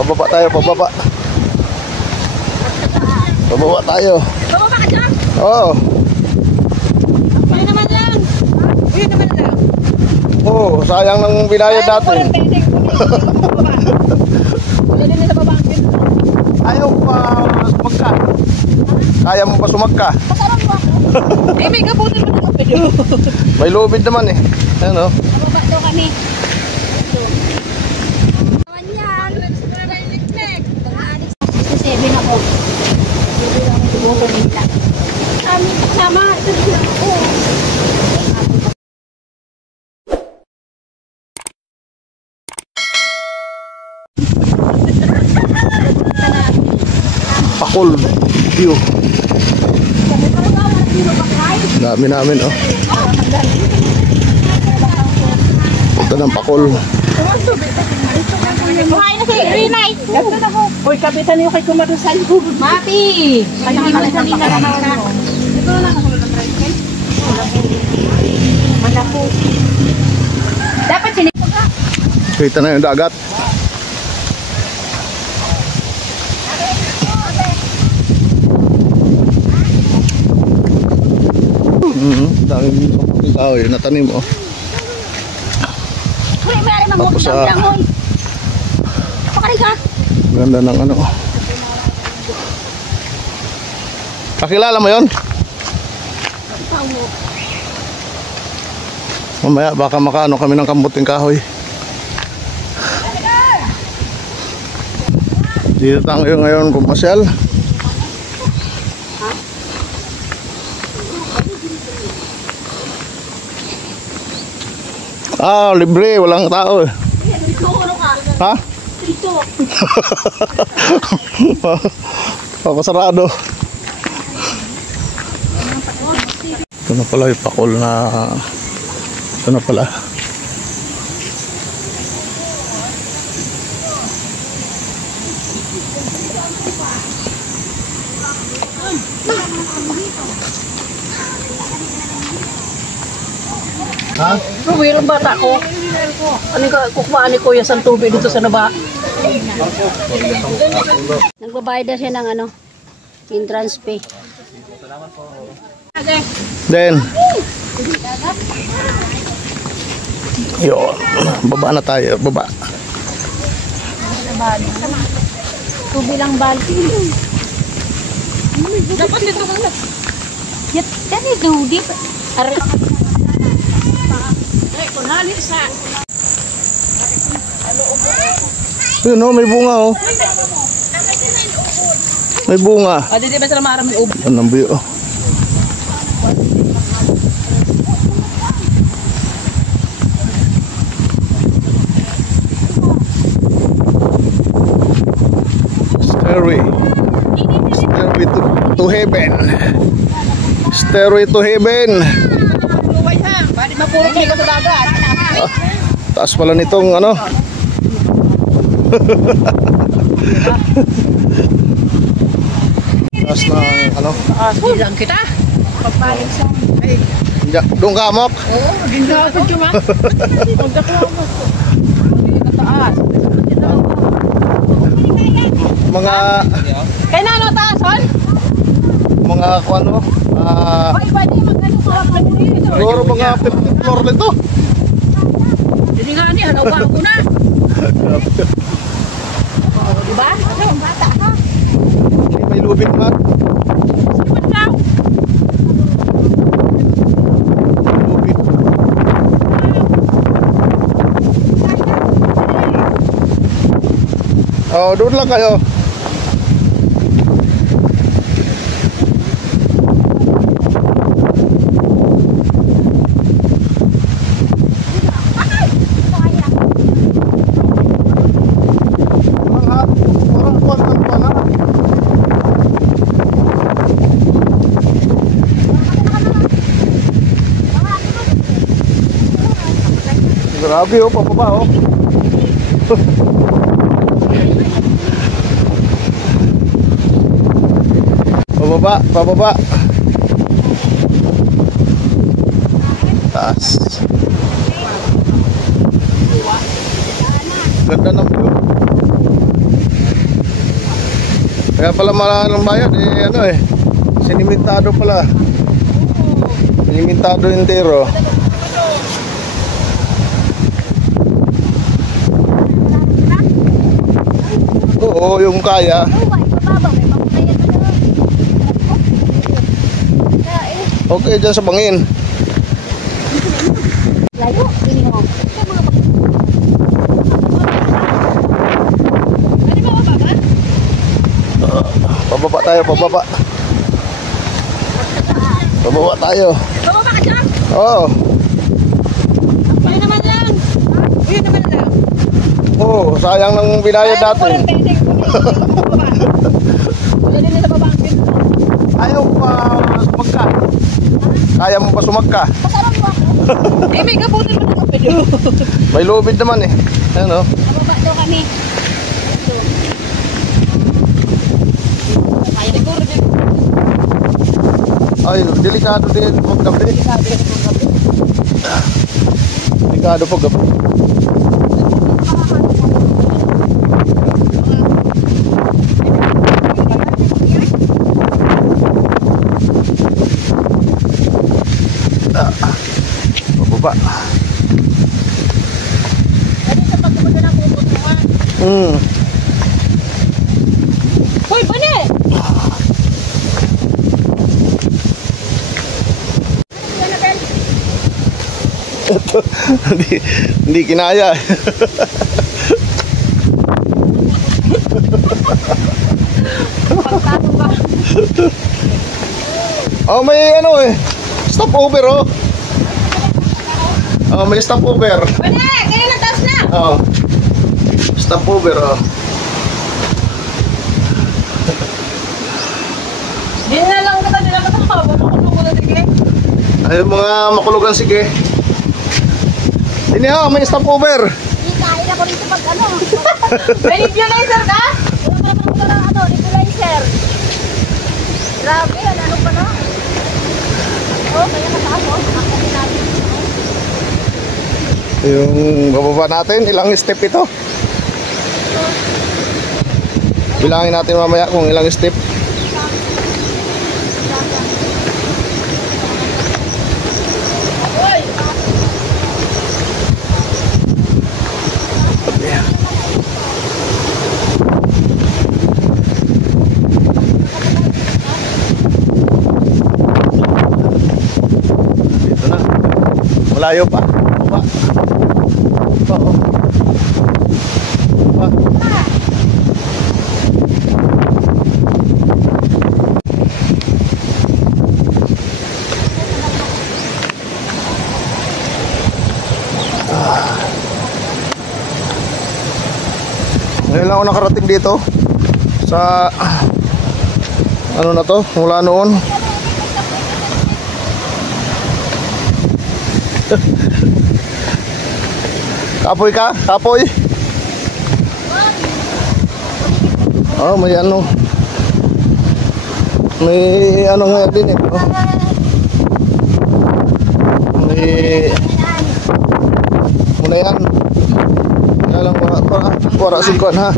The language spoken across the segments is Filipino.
Pababa tayo, pababa. Pababa tayo. Pababa ka dyan? Oo. Uy naman lang. Uy naman lang. Oo, sayang ng binayad natin. Wala din sa baba. Ayaw pa sumagka. Kaya mo pa sumagka? Pasarap mo ako. May gabutin mo ng kapit. May lubid naman eh. Ayan o. Pababa daw kami. Seven ako. Sama. Pakol view. Dami namin oh. Punta ng Pakol. Buhay na si Rinay. Uy, kapitan niyo kay Kumarusal. Mati! Hindi mo sa lina na. Ito na ako ng tricycle. Malako. Dapat sinipag ka. Kita na yung dagat. Daming kaputing kahoy na tanim oh. Uy, mayroon mang Tapos bukang langoy. Pakari ka. Ganda ng ano. Kakilala mo yon? Mamaya baka makaano kami ng kambuting kahoy. Dito tayo ngayon pumasyal. Ah, libre, walang tao eh. Ha? Ito. Pakasarado. Ito na pala yung Pakol na. Ito na pala. Ha? Mayroon bata ko. Ano ka kukuhaan ni Kuya sa tubig dito sa naba? Nagbabayad na siya ng ano, entrance fee. Then. Yun. Baba na tayo. Baba. Tubilang balti. Dapat dito ka na. Yan, dali dudi. Kunhali sa. Yun oh, may bunga oh. May bunga. Adi di ba sila maraming ubo? Anong biyo oh. Stairway. Stairway to heaven. Stairway to heaven. Bali mapuro kayo sa dagat. Taas pala nitong ano. Taas ng ano. Bilang kita. Pagpalit sa. Doon ka amok. Oo, ginagawa ko cuma. Magdakla mo. Taas. Mga Kaya na ano taason? mga ano. Ay, pwede magkano mga Siguro mga 50 floor nito. Hindi nga ni, hanaw ko na. Diba? Ano, bata ka. May lubid mat. Sipat lang. Lubid. Oh, doon lang kayo. Grabe oh, papaba oh. Pababa, pababa. Taas. Ganda ng view. Kaya pala mahal ng bayad eh, ano eh, sinimentado pala. Sinimentado entero. Oo, yung kaya. Okay, dyan sa bangin. Layo, ini mo. Ano ba baba? Pababa tayo, pababa. Pababa tayo. Baba ka dyan? Oo. Uy naman lang. Uy naman lang. Oo, sayang ng binayad natin. Wala din sa baba ang pinto. Ayaw pa sumagka. Kaya mo pa sumagka. Pasarap mo ako. Eh, may kaputin mo na kape doon. May lubid naman eh. Ano? Nababa daw kami. Kaya siguro din. Ay, delikado din pag gabi. Delikado pag gabi. Pababa. Ano sa pagkapunta ng puputuhan? Hoy, bani! Ito, hindi kinaya. Pagtato ba? Oh, may ano eh. Stopover oh. Oh, may stopover. Bani! Kaya na taas na! Oh. Stopover oh. Hindi na lang kita nila katawa. Makulong ko na sige. Ay, mga makulugan sige. Ini ha, may stopover. Hindi, kain ako rito pag ano. May nebulizer ka? Wala pa naman ng ano, nebulizer. Grabe, ano pa na? Oh, kaya kataas oh. Akasin natin. Yung bababa natin, ilang step ito? Bilangin natin mamaya kung ilang step. Hoy! Dito na. Malayo pa. Baba. Oo. Baba. Ngayon lang ako nakarating dito sa ano na to, mula noon. Kapoy ka? Kapoy? Oh, may ano. May ano nga din eh. Oh. May muna yan. Kaya lang wala singkon ha.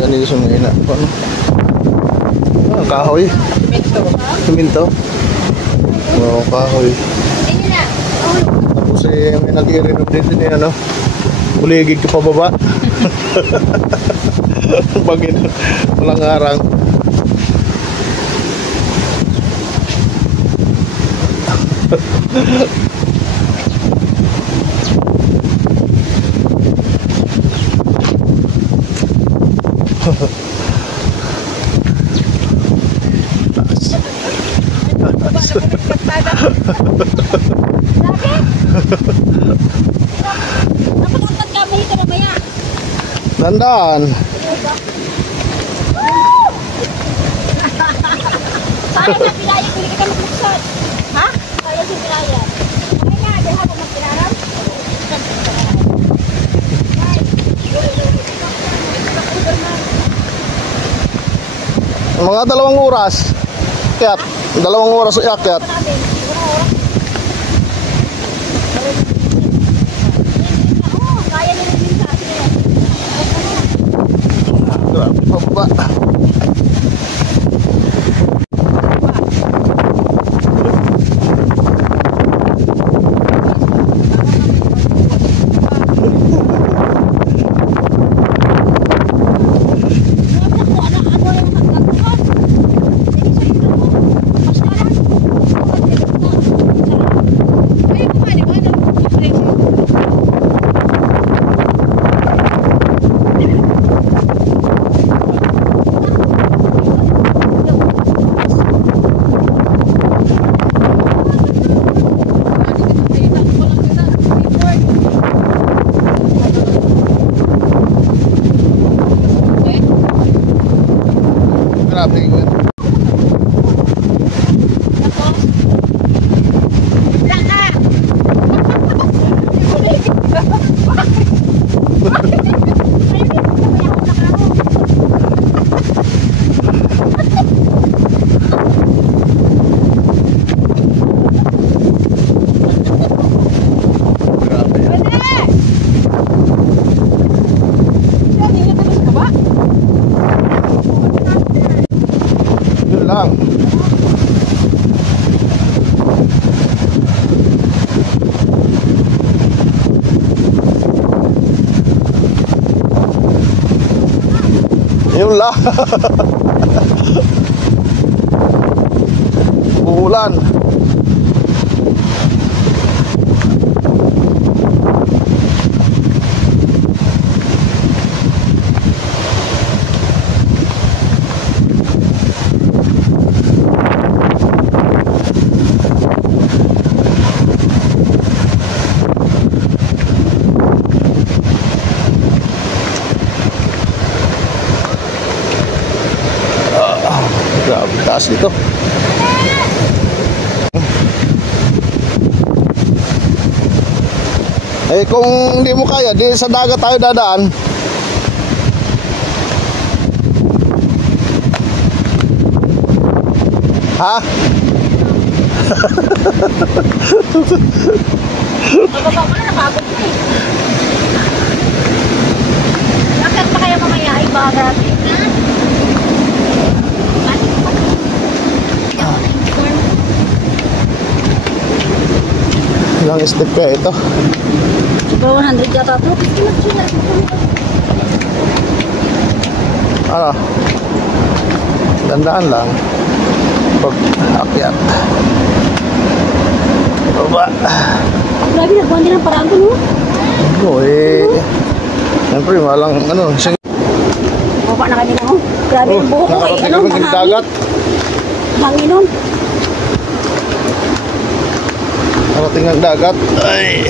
Yan yung sumina. Ano? Ah, kahoy. Siminto. Oh, kahoy. Tapos eh, may nag-i-renom dito niya, ano? Uligid ka pa baba. Bagin, walang harang. Dapat angkat kami ito mamaya. Dandaan. Sayang na pilaya, hindi kita magbuksan. Ha? Sayang si pilaya. Ay nga, di ha, kung magpinaram. Mga 2 oras. Akyat. 2 oras iakyat. Kaya nila din sa atin. Yun lang. Ulan. Grabe taas dito. Eh kung hindi mo kaya, di sa dagat tayo dadaan. Ha? Bababa ko na, napagod na eh. Bakit pa kaya mamaya ay bagat? Ilang step kaya ito? Siguro 100 yata ito. Ano? Dandaan lang. Pag akyat. Baba. Grabe, nagbuhan din ang paraan ko, no? Oo eh. Siyempre, malang ano. Baba na kami na, oh. Grabe ang buhok ko eh. Nakarating Ano, kami ng dagat. hangin nun. Nakarating ng dagat. Ay.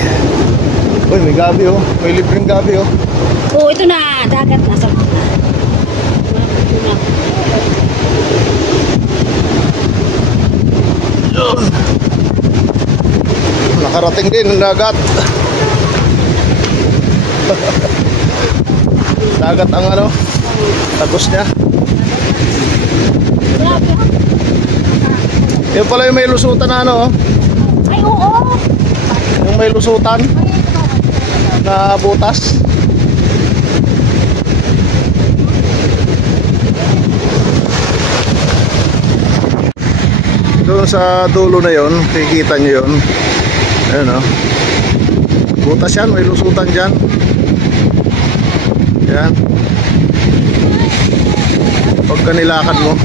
Uy, may gabi oh. May libreng gabi oh. Oh, ito na. Dagat na. Sabi na. Nakarating din ng dagat. Dagat ang ano, tagos niya. Grabe, ha? Yung pala yung may lusutan na ano oh. Ay, oo. Yung may lusutan na butas. Doon sa dulo na yon, kikita nyo yun. Ayun oh. Butas yan, may lusutan dyan. Yan. Pagka nilakad mo.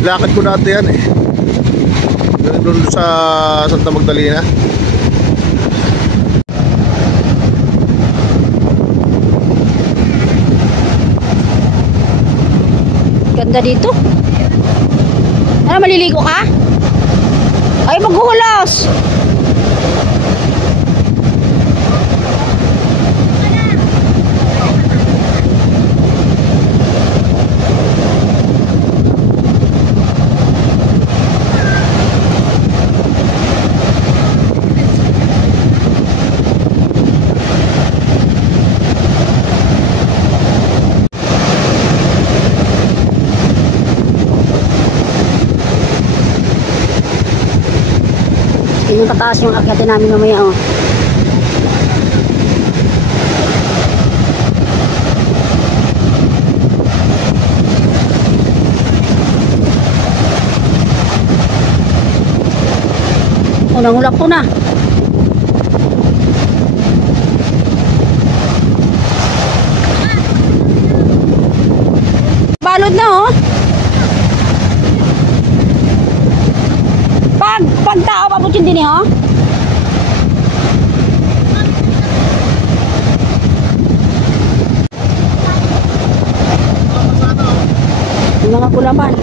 Lakad ko dati yan eh. Doon sa Santa Magdalena. Ganda dito. Ano, maliligo ka? Ay, maghuhulas. Yung kataas yung akyatin namin mamaya, oh. Unang-ulak ko na. Balod na, oh. Pag tao pa po yun din, oh. Yung mga kulaban.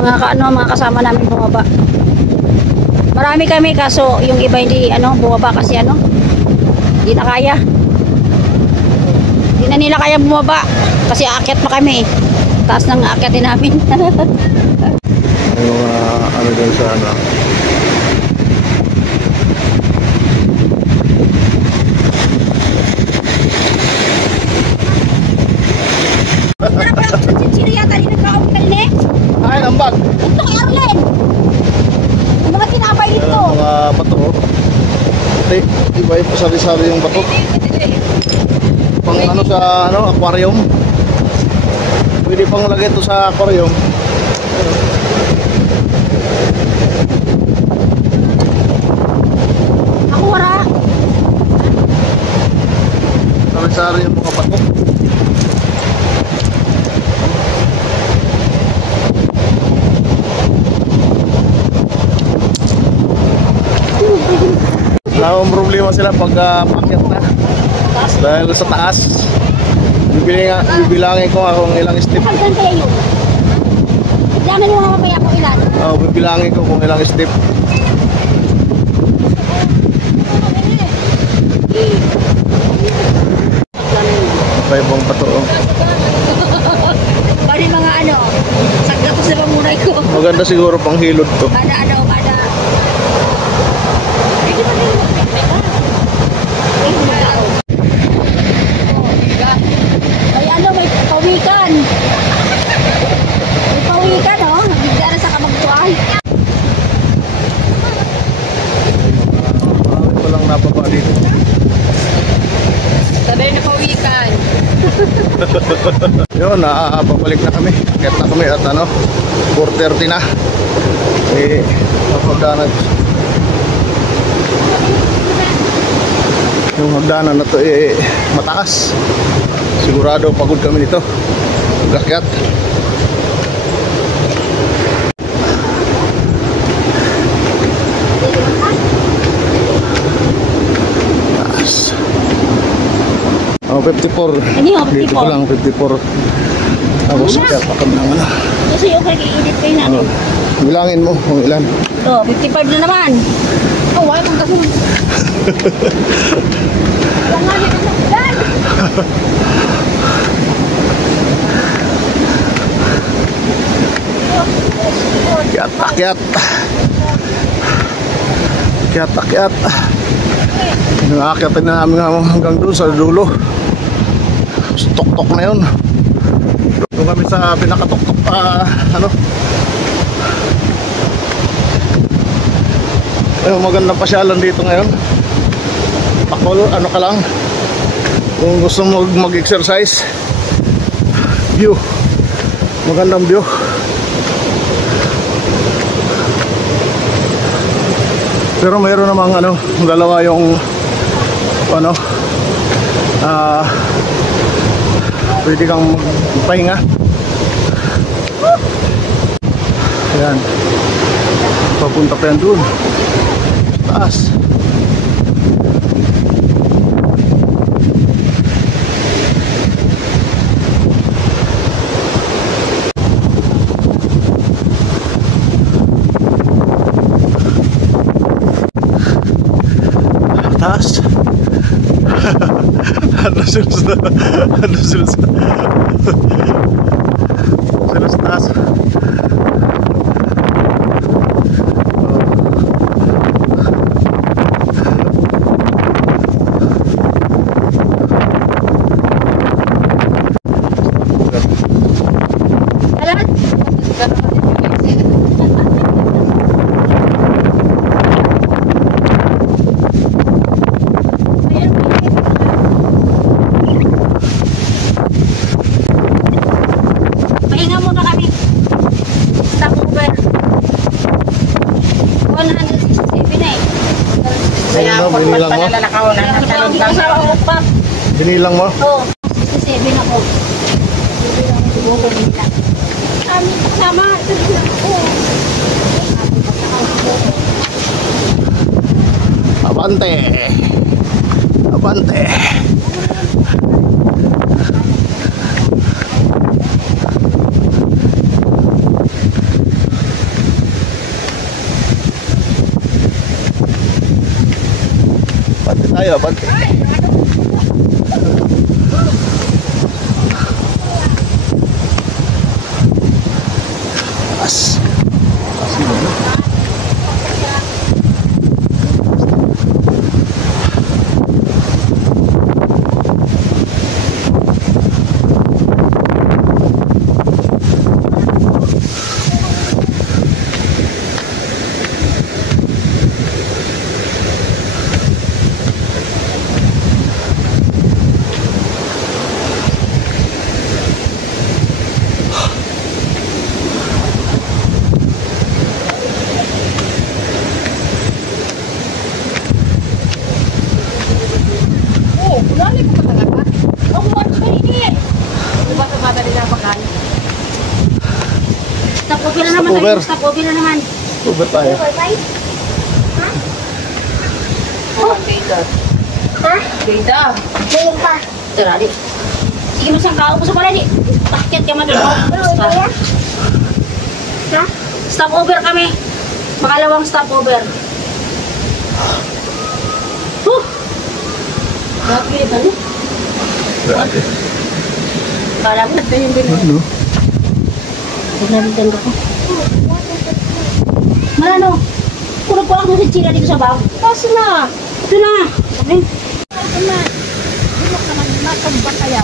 Mga kasama namin bumaba. Marami kami kaso yung iba hindi bumaba kasi hindi na kaya. Hindi na nila kaya bumaba kasi aakyat pa kami. Taas ng aakyatin namin. Yung ano dun sa ano. Sino yata rin nagkakapital ni? Ay, lambag. Ito kay Arlen. Yung mga tinapay dito. Mga bato. Iba yung pasari-sari yung bato. Pang ano sa aquarium. Pwede pang lagay ito sa aquarium. Ako wala. Sari-sari yung Ang problema sila pag pakyat na. Dahil sa taas. Bibilangin ko kung ilang step. Hanggang kaya yun. Diyanan yung mga mamaya kung ilan. Bibilangin ko kung ilang step. Paibang pato. Bali mga ano, sagda ko sa pamunay ko. Maganda siguro pang hilod to. Bada ano, bada. Ay ano, may pawikan. May pawikan, oh. Nagdara sa kamagtuan. Walang napapa dito. Sabay na pawikan. Yun, babalik na kami. Kaya na kami at 4:30 na. Hagdanan. Yung hagdanan na to mataas. Sigurado pagod kami nito. Gakyat. Taas. 54. Ano yung Dito ko 54? lang 54. Tapos kaya pa kami ng Kasi yung kag-i-edit kayo namin. bilangin mo kung ilan. Oh, 55 na naman. Oh, wala kang kasunod. Wala nga dito sa ulan. Akyat, akyat. Akyat, akyat. Nakakyatin na namin hanggang doon sa dulo. Tok-tok na yun. Doon kami sa pinakatok-tok magandang pasyalan dito ngayon. Pakol, ka lang. Kung gusto mo mag-exercise, view. Magandang view. Pero mayroon namang dalawa yung pwede kang magpahinga. Ayan. Papunta pa yan dun. Taas. Taas. Ano sila sa taas. Pahinga muna kami. Stop over. 167 na eh. Kaya ako binilang mo? Binilang mo? Oo. 67 ako. Kami kasama. Abante. Abante. Abante tayo, abante. As. Stopover na naman. Stopover na naman. Uber tayo. Oh, Ha? Ganda. Galing pa. Tara, di. Sige mo siyang kaupo sa pala, di. Paket ka man doon. Ha? Stopover kami. Makalawang stopover. Grabe yun, ano? Grabe. Kala mo, ito yung bilhin. Ano? Naglabitan ko. Malano? Kuno po ako si Chila dito sa bag. Kaso na. Ito na. Okay. Ito na. Bulok naman. Matagba kaya.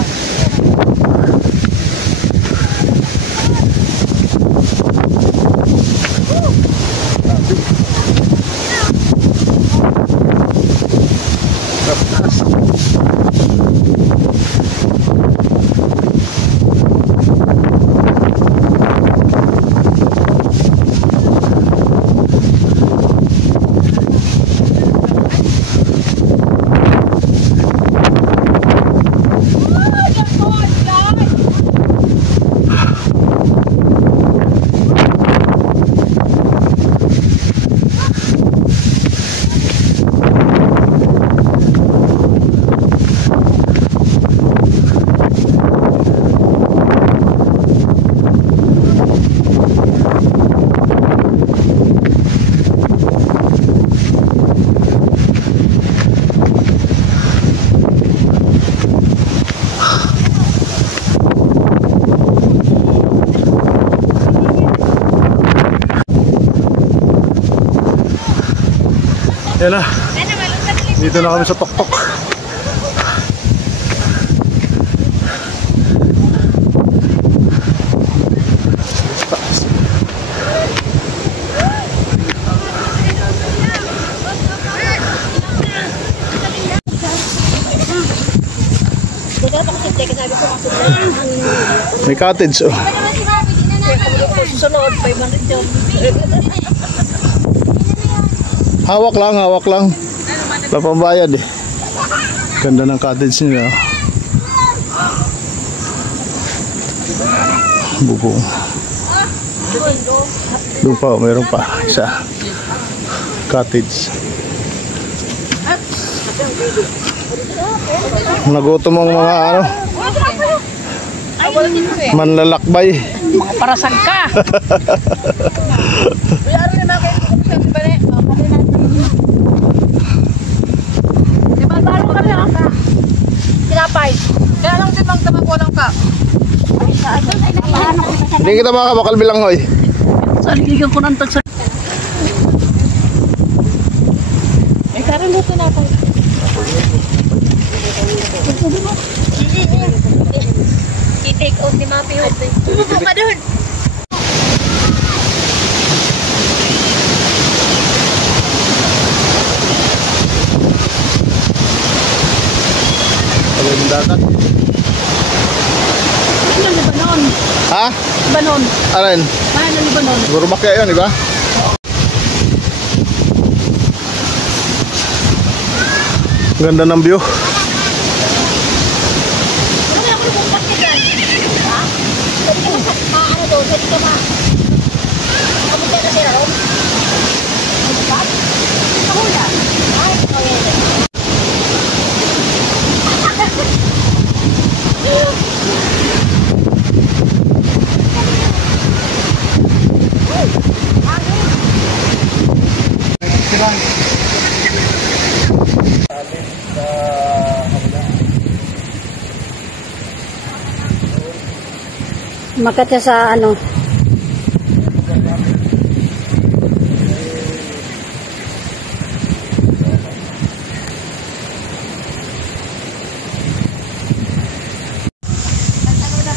Yan na. Dito na kami sa tuktok. May cottage oh. Susunod, 500 yun. Hawak lang, hawak lang. Papambayad eh. Ganda ng cottage nila. Bubong. Doon pa, mayroon pa. Isa. Cottage. Nagutom ang mga ano. Manlalakbay. Mga parasag ka. Balo kami lang ka. Tinapay. Kaya lang din magtamag walang ka. Hindi kita makakabakal bilang hoy. Saligan ko ng tagsa. Eh, karan luto na ako. I-take out ni Mapi Hood. Tumupo ka doon. Yung dagat. Ano ang Libanon? Ha? Libanon. Alin? Mahal na Libanon. Gurumakya yun, di ba? Ganda ng view. Ano ako nung bakit yan? Ha? Pwede ka ano doon? Pwede ka Kamutin na sila ron? Bakit? Kahula. Ay, Makat siya sa ano.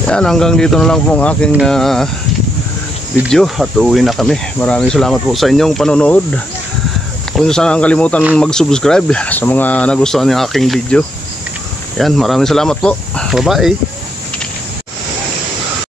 Yan, hanggang dito na lang po ang aking video at uuwi na kami. Maraming salamat po sa inyong panonood. Kung saan ang kalimutan mag-subscribe sa mga nagustuhan ng aking video. Yan, maraming salamat po. Bye-bye.